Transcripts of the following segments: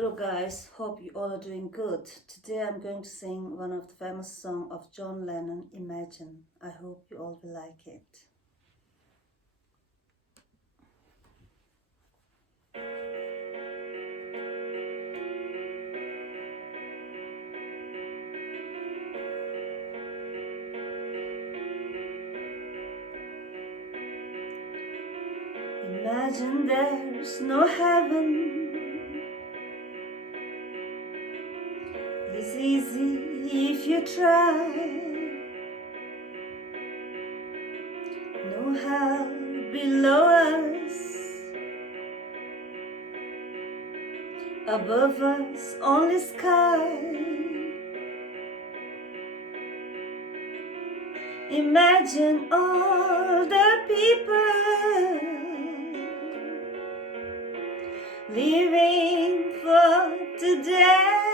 Hello guys, hope you all are doing good. Today I'm going to sing one of the famous songs of John Lennon, Imagine. I hope you all will like it. Imagine there's no heaven. It's easy if you try. No hell below us. Above us, only sky. Imagine all the people living for today.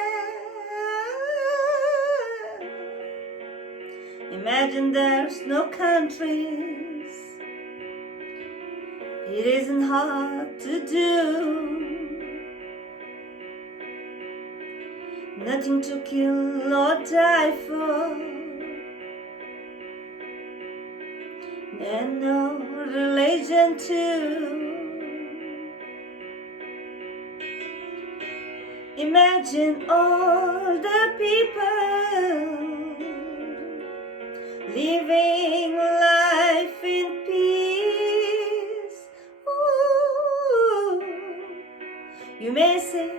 Imagine there's no countries. It isn't hard to do. Nothing to kill or die for, and no religion too. Imagine all the people living life in peace. Ooh. You may say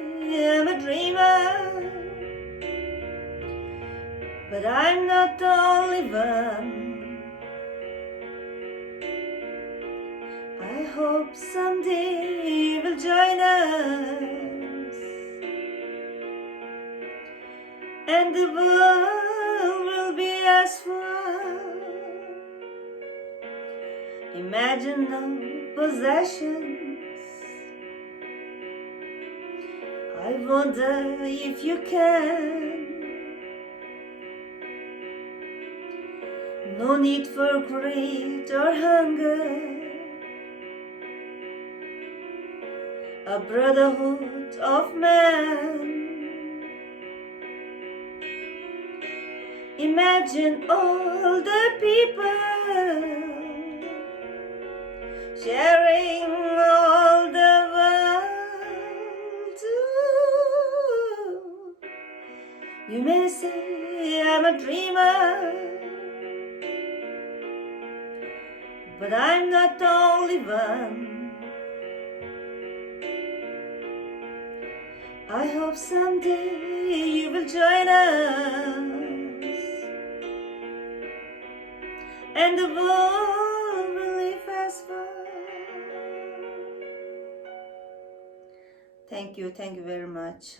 I'm a dreamer, but I'm not the only one. I hope someday you will join us, and the world will be as one. Imagine no possessions. I wonder if you can. No need for greed or hunger. A brotherhood of man. Imagine all the people sharing all the world too. You may say I'm a dreamer, but I'm not the only one. I hope someday you will join us, and the world will live as one. Thank you very much.